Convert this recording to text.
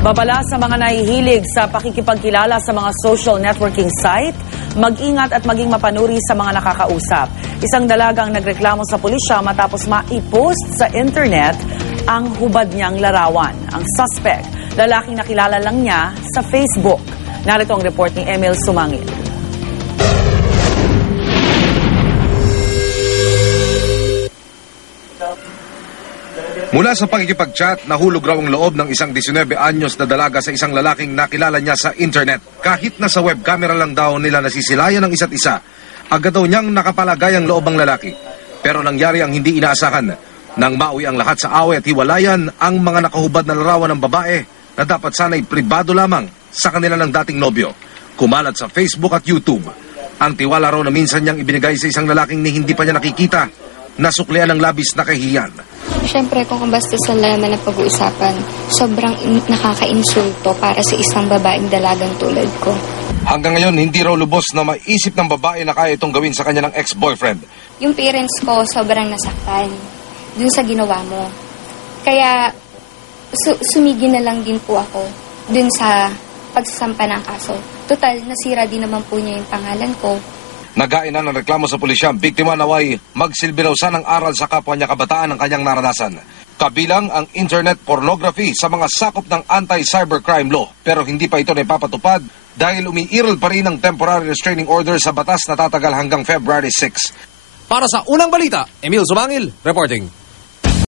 Babala sa mga nahihilig sa pakikipagkilala sa mga social networking site, mag-ingat at maging mapanuri sa mga nakakausap. Isang dalagang nagreklamo sa pulisya matapos ma-post sa internet ang hubad niyang larawan. Ang suspect, lalaking nakilala lang niya sa Facebook. Narito ang report ni Emil Sumangil. Mula sa pakikipag-chat, nahulog raw ang loob ng isang 19 anyos na dalaga sa isang lalaking nakilala niya sa internet. Kahit na sa web camera lang daw nila nasisilayan ng isa't isa, agad daw niyang nakapalagay ang loob ang lalaki. Pero nangyari ang hindi inaasahan. Nang mauwi ang lahat sa away at hiwalayan ang mga nakahubad na larawan ng babae na dapat sana'y pribado lamang sa kanila ng dating nobyo. Kumalat sa Facebook at YouTube. Ang tiwala raw na minsan niyang ibinigay sa isang lalaking ni hindi pa niya nakikita, nasuklian ng labis na kahihiyan. Siyempre, kung kabastusan lang naman ang pag-uusapan, sobrang nakaka-insulto para sa isang babaeng dalagang tulad ko. Hanggang ngayon, hindi raw lubos na maisip ng babae na kaya itong gawin sa kanya ng ex-boyfriend. Yung parents ko, sobrang nasaktan dun sa ginawa mo. Kaya, sumigi na lang din po ako dun sa pagsasampa ng kaso. Total, nasira din naman po niya yung pangalan ko. Nagain na ng reklamo sa pulisya ang biktima naway magsilbi raw sanang aral sa kapwa niya kabataan ang kanyang naranasan. Kabilang ang internet pornography sa mga sakop ng anti-cybercrime law. Pero hindi pa ito naipapatupad dahil umiiral pa rin ang temporary restraining order sa batas na tatagal hanggang February 6. Para sa unang balita, Emil Sumangil reporting.